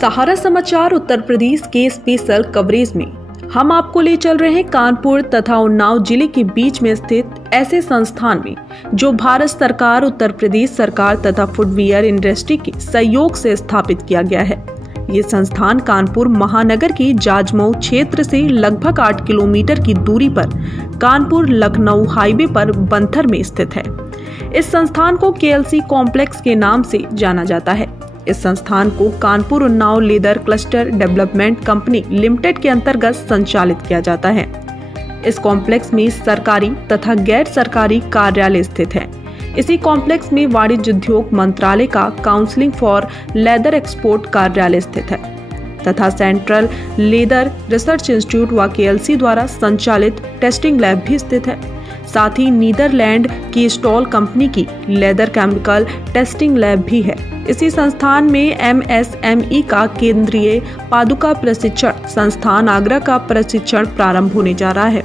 सहारा समाचार उत्तर प्रदेश के special coverage में हम आपको ले चल रहे हैं कानपुर तथा उन्नाव जिले के बीच में स्थित ऐसे संस्थान में जो भारत सरकार, उत्तर प्रदेश सरकार तथा फुटवियर इंडस्ट्री के सहयोग से स्थापित किया गया है। ये संस्थान कानपुर महानगर के जाजमऊ क्षेत्र से लगभग 8 किलोमीटर की दूरी पर कानपुर लखनऊ हाईवे पर बंथर में स्थित है। इस संस्थान को केएलसी कॉम्प्लेक्स के नाम से जाना जाता है। इस संस्थान को Kanpur Unnao leather cluster development company limited के अंतर्गत संचालित किया जाता है। इस कॉम्प्लेक्स में सरकारी तथा गैर सरकारी कार्यालय स्थित हैं। इसी कॉम्प्लेक्स में वाणिज्य उद्योग मंत्रालय का काउंसिलिंग फॉर लेदर एक्सपोर्ट कार्यालय स्थित है तथा सेंट्रल लेदर रिसर्च इंस्टीट्यूट व केएलसी द्वारा संचालित टेस्टिंग लैब भी स्थित है। साथ ही नीदरलैंड की स्टॉल कंपनी की लेदर केमिकल टेस्टिंग लैब भी है। इसी संस्थान में एमएसएमई का केंद्रीय पादुका प्रशिक्षण संस्थान आगरा का प्रशिक्षण प्रारंभ होने जा रहा है।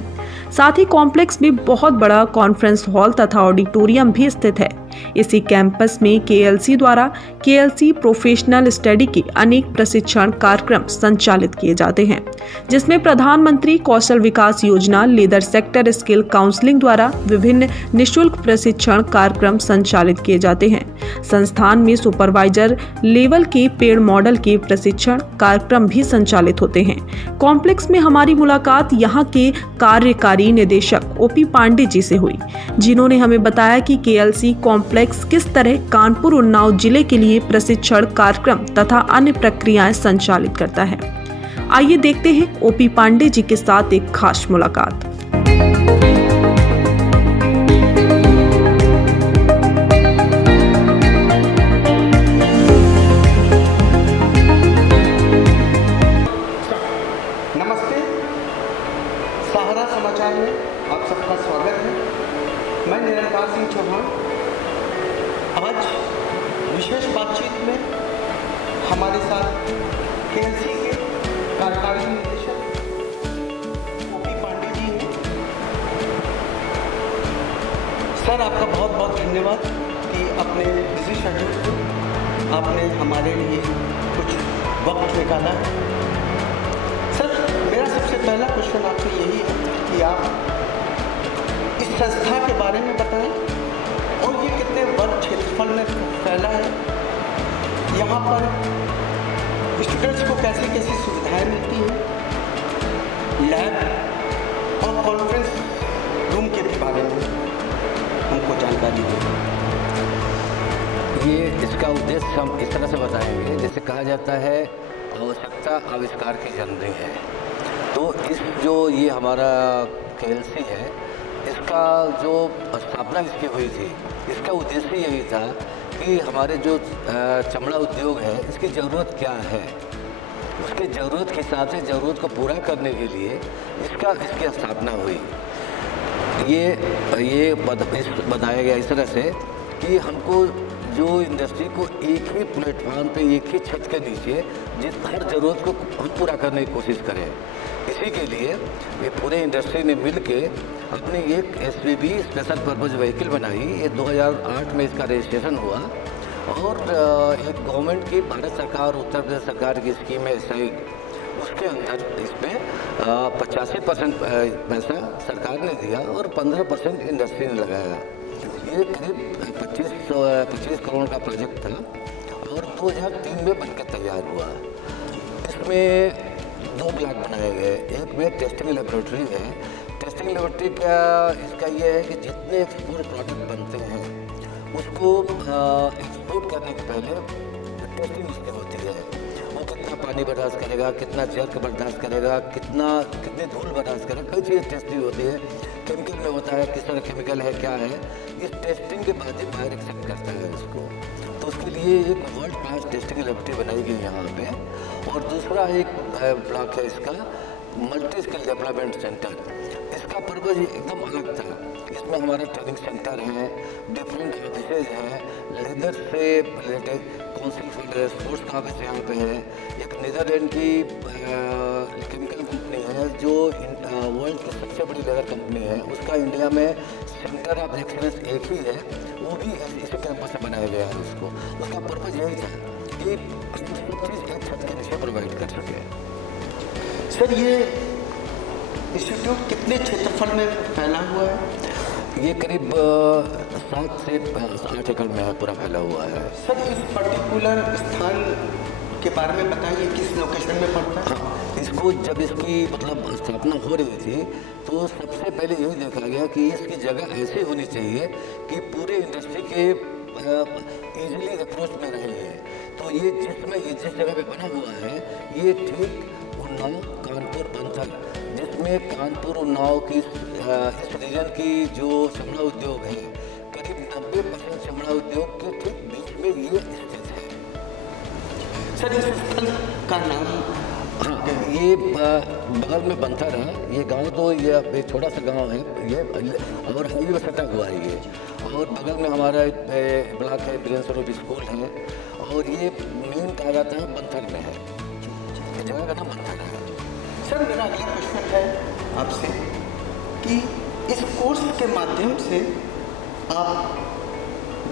साथ ही कॉम्प्लेक्स में बहुत बड़ा कॉन्फ्रेंस हॉल तथा ऑडिटोरियम भी स्थित है। इसी कैंपस में केएलसी द्वारा केएलसी प्रोफेशनल स्टडी के अनेक प्रशिक्षण कार्यक्रम संचालित किए जाते हैं, जिसमें प्रधानमंत्री कौशल विकास योजना, लेदर सेक्टर स्किल काउंसलिंग द्वारा विभिन्न निःशुल्क प्रशिक्षण कार्यक्रम संचालित किए जाते हैं। संस्थान में सुपरवाइजर लेवल के पेड़ मॉडल के प्रशिक्षण कार्यक्रम भी संचालित होते हैं। कॉम्प्लेक्स में हमारी मुलाकात यहाँ के कार्यकारी निदेशक ओपी पांडे जी से हुई, जिन्होंने हमें बताया कि केएलसी कॉम्प्लेक्स किस तरह कानपुर उन्नाव जिले के लिए प्रशिक्षण कार्यक्रम तथा अन्य प्रक्रियाएं संचालित करता है। आइए देखते हैं ओपी पांडे जी के साथ एक खास मुलाकात। नमस्ते, सहारा समाचार में आप सबका स्वागत है। मैं निरंकार सिंह चौहान। आज विशेष बातचीत में हमारे साथ केएलसी के कार्यकारी निदेशक ओपी पांडे जी हैं। सर, आपका बहुत बहुत धन्यवाद कि अपने बिजी शेड्यूल में आपने हमारे लिए कुछ वक्त निकाला है। सर, मेरा सबसे पहला क्वेश्चन आपसे यही है कि आप इस संस्था के बारे में बताएं और ये कितने वर्ग क्षेत्रफल में फैला है, यहाँ पर स्टूडेंट्स को कैसी कैसी सुविधाएं मिलती हैं, लैब और कॉन्फ्रेंस रूम के भी बारे में हमको जानकारी दें। ये इसका उद्देश्य हम इस तरह से बताएंगे, जैसे कहा जाता है आवश्यकता आविष्कार की जननी है। तो इस जो ये हमारा केएलसी है, इसका जो स्थापना इसकी हुई थी, इसका उद्देश्य यही था कि हमारे जो चमड़ा उद्योग है, इसकी ज़रूरत क्या है, उसकी ज़रूरत के हिसाब से ज़रूरत को पूरा करने के लिए इसकी स्थापना हुई। ये बताया गया इस तरह से कि हमको जो इंडस्ट्री को एक ही प्लेटफॉर्म पे, एक ही छत के नीचे हर ज़रूरत को हम पूरा करने की कोशिश करें। इसी के लिए ये पूरे इंडस्ट्री ने मिल के अपनी एक एसपीवी स्पेशल पर्पज़ व्हीकल बनाई। ये 2008 में इसका रजिस्ट्रेशन हुआ और एक गवर्नमेंट की भारत सरकार, उत्तर प्रदेश सरकार की स्कीम है साइड, उसके अंदर इसमें 85% पैसा सरकार ने दिया और 15% इंडस्ट्री ने लगाया। ये करीब 25 करोड़ का प्रोजेक्ट था और 2003 में बनकर तैयार हुआ। इसमें 2 ब्लॉक बनाए गए। एक में टेस्टिंग लेबोरेटरी है। टेस्टिंग लेबोरेटरी का इसका ये है कि जितने एक्सपोर्ट प्रोडक्ट बनते हैं उसको एक्सपोर्ट करने के पहले टेस्टिंग इसकी होती है। वो कितना पानी बर्दाश्त करेगा, कितना जर्क बर्दाश्त करेगा, कितनी धूल बर्दाश्त करेगा, कई चीज़ें टेस्टिंग होती है। केमिकल में होता है, किस तरह केमिकल है, क्या है, इस टेस्टिंग के बाद ही बाहर एक्सेप्ट करता है इसको। तो उसके लिए एक वर्ल्ड क्लास टेस्टिंग लेबोरेटरी बनाई गई यहाँ पे। और दूसरा एक ब्लॉक है इसका मल्टी स्किल डेवलपमेंट सेंटर। इसका पर्पज़ एकदम अलग था। इसमें हमारा ट्रेनिंग सेंटर है, डिफरेंट ऑफिसेज हैं, लेदर से रिलेटेड काउंसिल फॉर स्पोर्ट्स का ऑफिस यहाँ पे है। एक नीदरलैंड की केमिकल कंपनी है जो वर्ल्ड की सबसे बड़ी लेदर कंपनी है, उसका इंडिया में सेंटर ऑफ एक्सीलेंस एक ही है, वो भी इसी कैंपस से बनाया गया है। उसका पर्पज़ यही था कि हम सब चीज़ एक छत के नीचे प्रोवाइड कर सकें। सर ये इंस्टीट्यूट कितने क्षेत्रफल में फैला हुआ है? ये करीब 7 से 8 एकड़ में है, पूरा फैला हुआ है। सर इस पर्टिकुलर स्थान के बारे में बताइए, किस लोकेशन में पड़ता है? हाँ, इसको जब इसकी मतलब स्थापना हो रही थी तो सबसे पहले यही देखा गया कि इसकी जगह ऐसी होनी चाहिए कि पूरे इंडस्ट्री के इजीली अप्रोच में रहे हैं। तो ये जिस जगह पे बना हुआ है ये ठीक उन्नाव कानपुर बंसल, जिसमें कानपुर उन्नाव की इस रीजन की जो चमड़ा उद्योग है, करीब 90% चमड़ा उद्योग के ठीक बीच में ये स्थित है। सर इस स्थल का नाम? हाँ, ये बगल में बंथर है। ये गांव तो ये एक छोटा सा गांव है ये, और हाईवे सटा हुआ है ये। और बगल में हमारा ब्लॉक है, ब्रिलियंट स्वरूप स्कूल है, और ये मेन कहा जाता है बंथर में है, जगह का नाम बंथर है। सर मेरा अगला प्रश्न है आपसे कि इस कोर्स के माध्यम से आप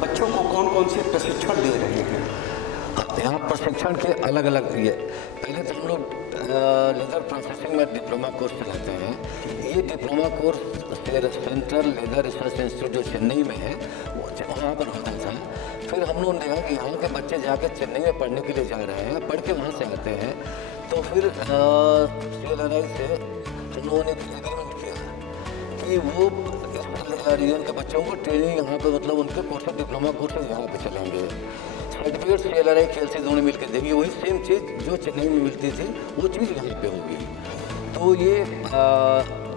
बच्चों को कौन कौन से प्रशिक्षण दे रहे हैं? यहाँ प्रशिक्षण के अलग अलग ये पहले तो हम लोग लेदर प्रोसेसिंग में डिप्लोमा कोर्स चलाते हैं। ये diploma course central leather research institute जो चेन्नई में है वहाँ पर होता था। फिर हम लोगों ने देखा कि यहाँ के बच्चे जाके चेन्नई में पढ़ने के लिए जा रहे हैं, पढ़ के वहाँ से आते हैं। तो फिर CLRI से हम लोगों ने एग्रीमेंट किया कि वो रीजन के बच्चों को ट्रेनिंग यहाँ पे मतलब उनके कोर्स डिप्लोमा कोर्सेज यहाँ पे चलेंगे। सर्टिफिकेट CLRI KLC दोनों मिलकर देंगे, वही सेम चीज़ जो चेन्नई में मिलती थी वो चीज़ यहाँ पे होगी। तो ये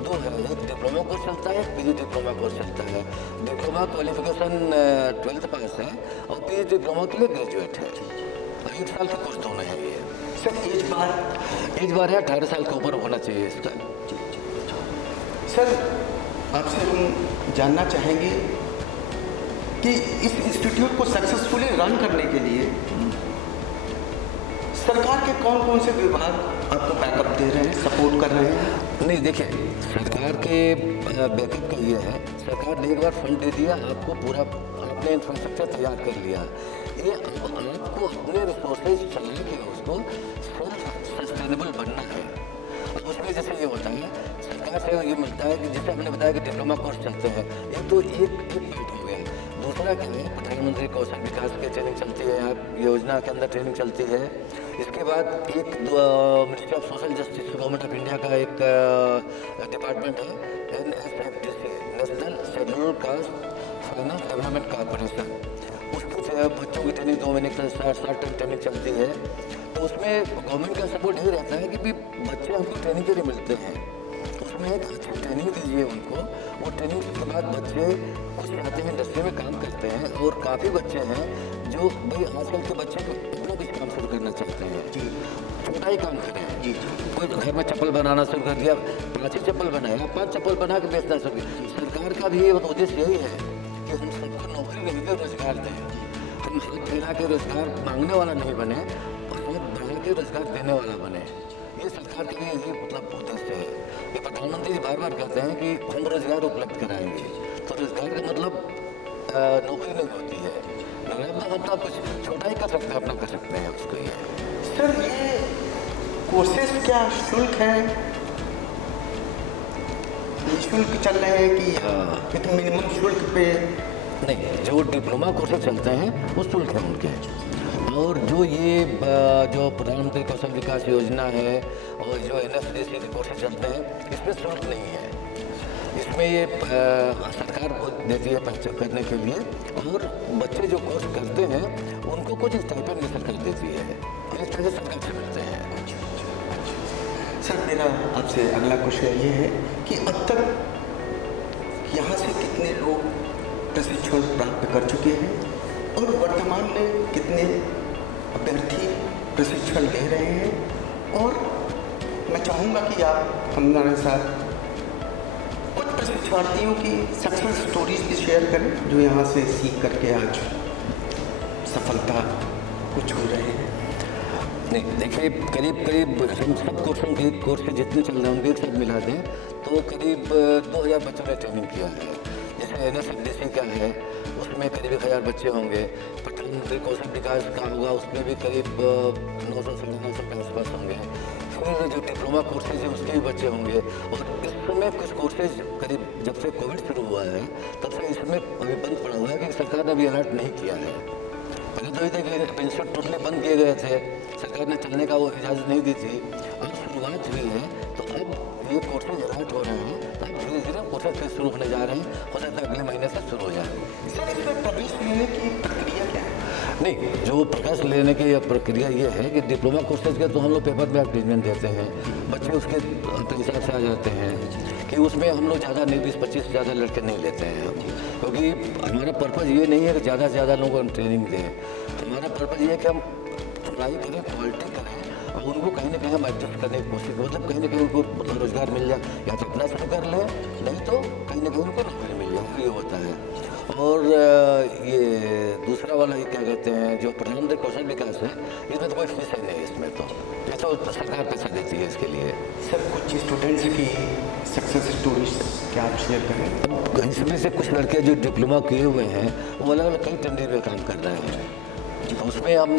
दो है, एक डिप्लोमा कोर्स चलता है, PG डिप्लोमा कोर्स चलता है। डिप्लोमा क्वालिफिकेशन 12th पास है और PG डिप्लोमा के लिए ग्रेजुएट है। 1 साल का कोर्स दोनों है ये। सर एज बार है 18 साल के ऊपर होना चाहिए इसका। सर आपसे हम जानना चाहेंगे कि इस इंस्टीट्यूट को सक्सेसफुली रन करने के लिए सरकार के कौन कौन से विभाग आपको बैकअप दे रहे हैं, सपोर्ट कर रहे हैं? नहीं देखिए, सरकार के बैकअप का ये है, सरकार ने एक बार फंड दे दिया, आपको पूरा अपने इंफ्रास्ट्रक्चर तैयार कर लिया। ये आपको अपने रिसोर्सेज चलाने के उसको सेल्फ सस्टेनेबल बनना है। अब उसमें जैसे ये होता है सरकार से ये मिलता है कि जैसे हमने बताया कि डिप्लोमा कोर्स चलते हैं, एक तो एक पार्ट हो गया। दूसरा क्या है, प्रधानमंत्री कौशल विकास की ट्रेनिंग चलती है, आप योजना के अंदर ट्रेनिंग चलती है। इसके बाद एक ministry of social justice government of India का एक डिपार्टमेंट है NSFDC, national scheduled caste finance development corporation. उसको बच्चों की ट्रेनिंग 2 महीने की शॉर्ट टर्म ट्रेनिंग चलती है। तो उसमें गवर्नमेंट का सपोर्ट यही रहता है कि भी बच्चे हमको ट्रेनिंग के लिए मिलते हैं, उसमें एक अच्छी ट्रेनिंग दीजिए उनको। वो ट्रेनिंग के बाद बच्चे कुछ आते हैं, इंडस्ट्री में काम करते हैं। और काफ़ी बच्चे हैं जो भाई आजकल के बच्चे अपना कुछ काम शुरू करना चाहते हैं, छोटा ही काम करें जी। कोई घर में चप्पल बनाना शुरू कर दिया, 5 चप्पल बनाया, 5 चप्पल बना के बेचना शुरू किया। सरकार का भी उद्देश्य यही है कि हम सबको नौकरी नहीं दें, रोजगार दें। हम हाथ फैला के रोजगार मांगने वाला नहीं बने, हाथ बढ़ा के रोजगार देने वाला बने। ये सरकार के लिए यही मतलब उद्देश्य है। ये प्रधानमंत्री जी बार बार कहते हैं कि हम रोजगार उपलब्ध कराएंगे। तो रोजगार का मतलब नौकरी नहीं होती है, मतलब कुछ छोटा ही कर सकते हैं, अपना कर सकते हैं उसको। ये सर ये कोर्सेज क्या शुल्क है, निःशुल्क चल रहे हैं कि एक मिनिमम शुल्क पे? नहीं, जो डिप्लोमा कोर्सेज चलते हैं वो शुल्क है उनके। और जो ये जो प्रधानमंत्री कौशल विकास योजना है और जो NSDC के कोर्सेज चलते हैं इसमें शुल्क नहीं है। इसमें ये सरकार को देती है पैसा करने के लिए, और बच्चे जो कोर्स करते हैं उनको कुछ स्टाइपेंड भी सरकार देती है। इस तरह से सरकार से मिलते हैं। सर मेरा आपसे अगला क्वेश्चन ये है कि अब तक यहाँ से कितने लोग प्रशिक्षण प्राप्त कर चुके हैं और वर्तमान में कितने अभ्यर्थी प्रशिक्षण ले रहे हैं? और मैं चाहूँगा कि आप हमारे साथ कुछ प्रशिक्षणार्थियों की सक्सेस स्टोरीज भी शेयर करें जो यहाँ से सीख करके आज सफलता को छू रहे हैं। नहीं देखिए, करीब हम सब कोर्सों के कोर्स के जितने चल रहे होंगे एक साथ मिला दें तो करीब 2000 बच्चों ने ट्रेनिंग किया है। जैसे NSFDC का है उसमें करीब 1000 बच्चे होंगे। प्रधानमंत्री कौशल विकास का होगा, उसमें भी करीब 900 साढ़े 900 के आसपास होंगे। फिर जो डिप्लोमा कोर्सेज हैं उसके भी बच्चे होंगे। और इस समय कुछ कोर्सेज करीब जब से कोविड शुरू हुआ है तब से इसमें अभी बंद पड़ा हुआ है कि सरकार ने अभी अलर्ट नहीं किया है। पहले तो ये थे कि इंस्टीट्यूट टोटली बंद किए गए थे, सरकार ने चलने का वो इजाज़त नहीं दी थी। अब शुरुआत हुई है तो अब ये कोर्सेज अलर्ट हो रहे हैं, तो अब धीरे धीरे कोर्सेज फिर शुरू होने जा रहे हैं। हो सकता है अगले महीने से शुरू हो जाए। सर, इसमें प्रवेश लेने की प्रक्रिया क्या है? नहीं, जो प्रकाश लेने की प्रक्रिया ये है कि डिप्लोमा कोर्सेज के तो हम लोग पेपर में एडवर्टीजमेंट देते हैं, बच्चे उसके हिसाब से आ जाते हैं कि उसमें हम लोग ज़्यादा नहीं 20-25 से ज़्यादा लड़के नहीं लेते हैं, क्योंकि हमारा पर्पज़ ये नहीं है कि ज़्यादा से ज़्यादा लोगों को हम ट्रेनिंग दें। हमारा पर्पज़ ये है कि हम पढ़ाई करें, क्वालिटी करें और उनको कहीं ना कहीं हम एडजस्ट करने की कोशिश, मतलब कहीं ना कहीं उनको मतलब रोज़गार मिल जाए, या तो अपना शुरू कर लें, नहीं तो कहीं ना कहीं उनको नौकरी मिल जाए, ये होता है। और ये दूसरा वाला ये क्या कहते हैं जो प्रधानमंत्री कौशल विकास है, इसमें तो कोई फीस है नहीं, इसमें तो ये तो सरकार पैसा देती है इसके लिए। सर, कुछ स्टूडेंट्स की सक्सेस स्टोरीज क्या आप शेयर करें? अब इसमें से कुछ लड़के जो डिप्लोमा किए हुए हैं वो अलग अलग कई टेंडर में काम कर रहे हैं, तो उसमें हम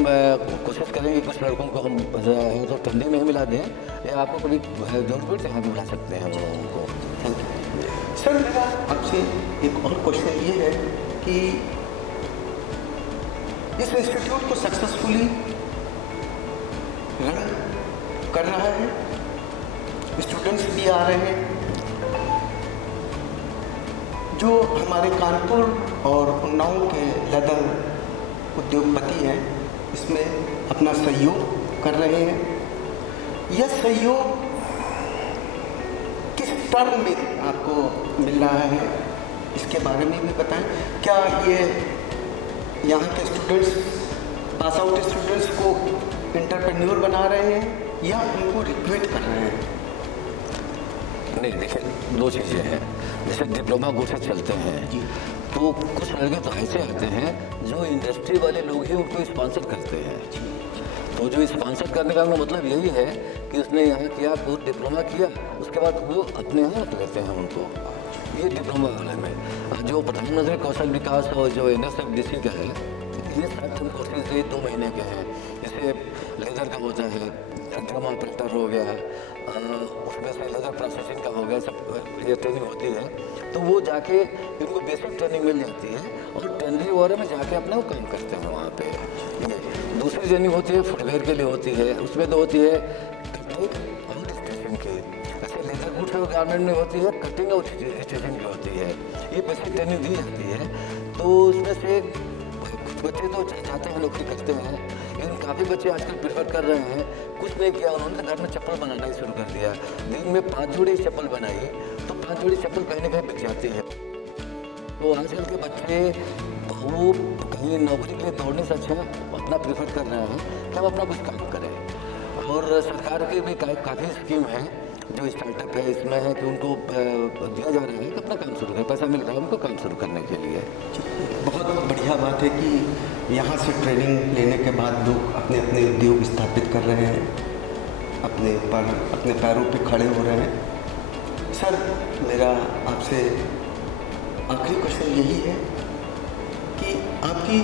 कोशिश करेंगे कुछ लड़कों को हम तो टेंडर में ही मिला दें, या आपको कभी जरूरत पड़े यहाँ भी मिला सकते हैं हम लोगों को। Thank you. सर, मेरा आपसे एक और क्वेश्चन ये है कि इस इंस्टीट्यूट को सक्सेसफुली रन कर रहा है, स्टूडेंट्स भी आ रहे हैं, जो हमारे कानपुर और उन्नाव के लेदर उद्योगपति हैं इसमें अपना सहयोग कर रहे हैं। यह सहयोग किस टर्म में आपको मिल रहा है, इसके बारे में भी बताएं। क्या ये यहाँ के स्टूडेंट्स, पास आउट स्टूडेंट्स को एंटरप्रेन्योर बना रहे हैं या उनको रिक्रूट कर रहे हैं? नहीं, देखिए दो चीज़ें हैं। जैसे डिप्लोमा कोर्सेज चलते हैं जी, तो कुछ लड़के तो ऐसे आते हैं जो इंडस्ट्री वाले लोग ही उनको स्पॉन्सर करते हैं। तो जो स्पॉन्सर करने का मतलब यही है कि उसने यहाँ किया, कोर्स डिप्लोमा किया, उसके बाद वो अपने यहाँ रख लेते हैं उनको। ये डिप्लोमा वाले में जो प्रधानमंत्री कौशल विकास और जो NSFDC का है, ये शॉर्ट टर्म कोर्सेज 2 महीने के हैं। जैसे लेदर का होता है, ड्रम ऑपरेटर हो गया, उसमें से लेदर प्रोसेसिंग का हो गया, सब ये ट्रेनिंग होती है। तो वो जाके इनको बेसिक ट्रेनिंग मिल जाती है और टेंडरी वगैरह में जाके अपना वो काम करते हैं वहाँ पे। ये दूसरी ट्रेनिंग होती है फुटवेयर के लिए होती है, उसमें तो होती है कटिंग और स्टिचिंग की। ऐसे लेदर गुड्स और गारमेंट में होती है कटिंग और स्टिचिंग की होती है। ये बेसिक ट्रेनिंग दी जाती है। तो उसमें से कुछ बच्चे तो जाते हैं, नौकरी करते हैं, लेकिन काफ़ी बच्चे आजकल प्रेफर कर रहे हैं, कुछ नहीं किया उन्होंने घर में चप्पल बनाना ही शुरू कर दिया। दिन में 5 जोड़ी चप्पल बनाई तो 5 जोड़ी चप्पल कहीं ना कहीं बिक जाती है। तो आजकल के बच्चे वो कहीं नौकरी के लिए दौड़ने से अच्छा अपना प्रेफर कर रहे हैं कि हम अपना कुछ काम करें। और सरकार की भी काफ़ी स्कीम है जो स्टार्टअप है, इसमें है कि उनको दिया जा रहा है कि अपना काम शुरू करें, पैसा मिल रहा है उनको काम शुरू करने के लिए। बहुत बढ़िया बात है कि यहाँ से ट्रेनिंग लेने के बाद लोग अपने अपने उद्योग स्थापित कर रहे हैं, अपने पैरों पे खड़े हो रहे हैं। सर, मेरा आपसे आखिरी क्वेश्चन यही है कि आपकी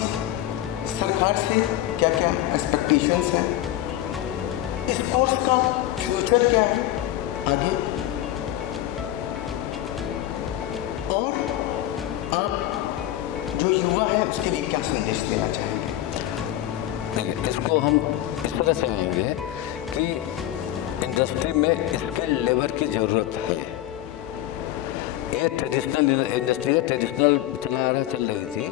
सरकार से क्या क्या एक्सपेक्टेशंस हैं, इस कोर्स का फ्यूचर क्या है आगे, और आप जो युवा है उसके लिए क्या संदेश देना चाहेंगे? देखिए, इसको हम इस तरह से आएंगे कि इंडस्ट्री में स्किल लेबर की ज़रूरत है। ये ट्रेडिशनल इंडस्ट्री है, ट्रेडिशनल चल रही थी,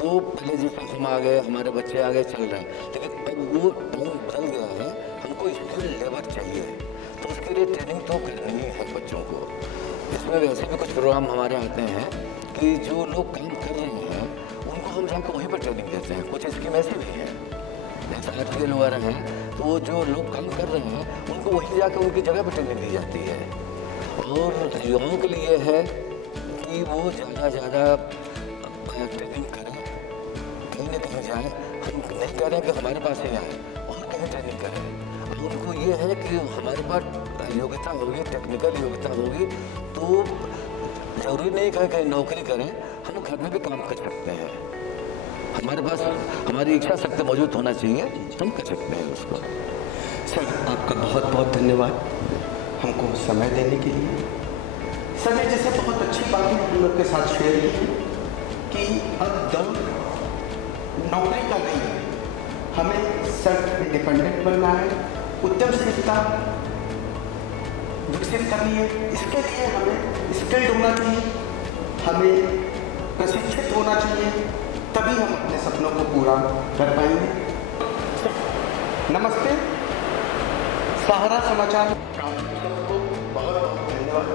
तो पहले जैसे हम आ गए, हमारे बच्चे आ गए, चल रहे हैं, लेकिन अब वो टाइम बदल गया है, हमको स्किल लेबर चाहिए। तो उसके लिए ट्रेनिंग तो करनी है बच्चों को। इसमें वैसे भी कुछ प्रोग्राम हमारे आते हैं कि जो लोग काम कर रहे हैं उनको हम जाकर वहीं पर ट्रेनिंग देते हैं। कुछ स्कीम ऐसी भी हैं, जैसे RTL वगैरह हैं, तो जो लोग काम कर रहे हैं उनको वहीं जाकर उनकी जगह पर ट्रेनिंग दी जाती है। और युवाओं के लिए है कि वो ज़्यादा से ज़्यादा ट्रेनिंग करें, कहीं ना कहीं जाएँ। हम नहीं कह रहे कि हमारे पास ही आए, और कहीं ट्रेनिंग करें। उनको ये है कि हमारे पास योग्यता होगी, टेक्निकल योग्यता होगी, तो ज़रूरी नहीं कहें कहीं नौकरी करें, हम घर में भी काम कर सकते हैं। हमारे पास हमारी इच्छा शक्ति मौजूद होना चाहिए, हम कर सकते हैं उसको। सर आपका बहुत बहुत धन्यवाद हमको समय देने के लिए। सर ने जैसे बहुत अच्छी बातें हम लोग के साथ शेयर की कि अब दौर नौकरी का नहीं है, हमें सेल्फ इंडिपेंडेंट बनना है, उद्यमशीलता विकसित करनी है। इसके लिए हमें स्किल्ड होना चाहिए, हमें प्रशिक्षित होना चाहिए, तभी हम अपने सपनों को पूरा कर पाएंगे। नमस्ते, सहारा समाचार को बहुत बहुत धन्यवाद।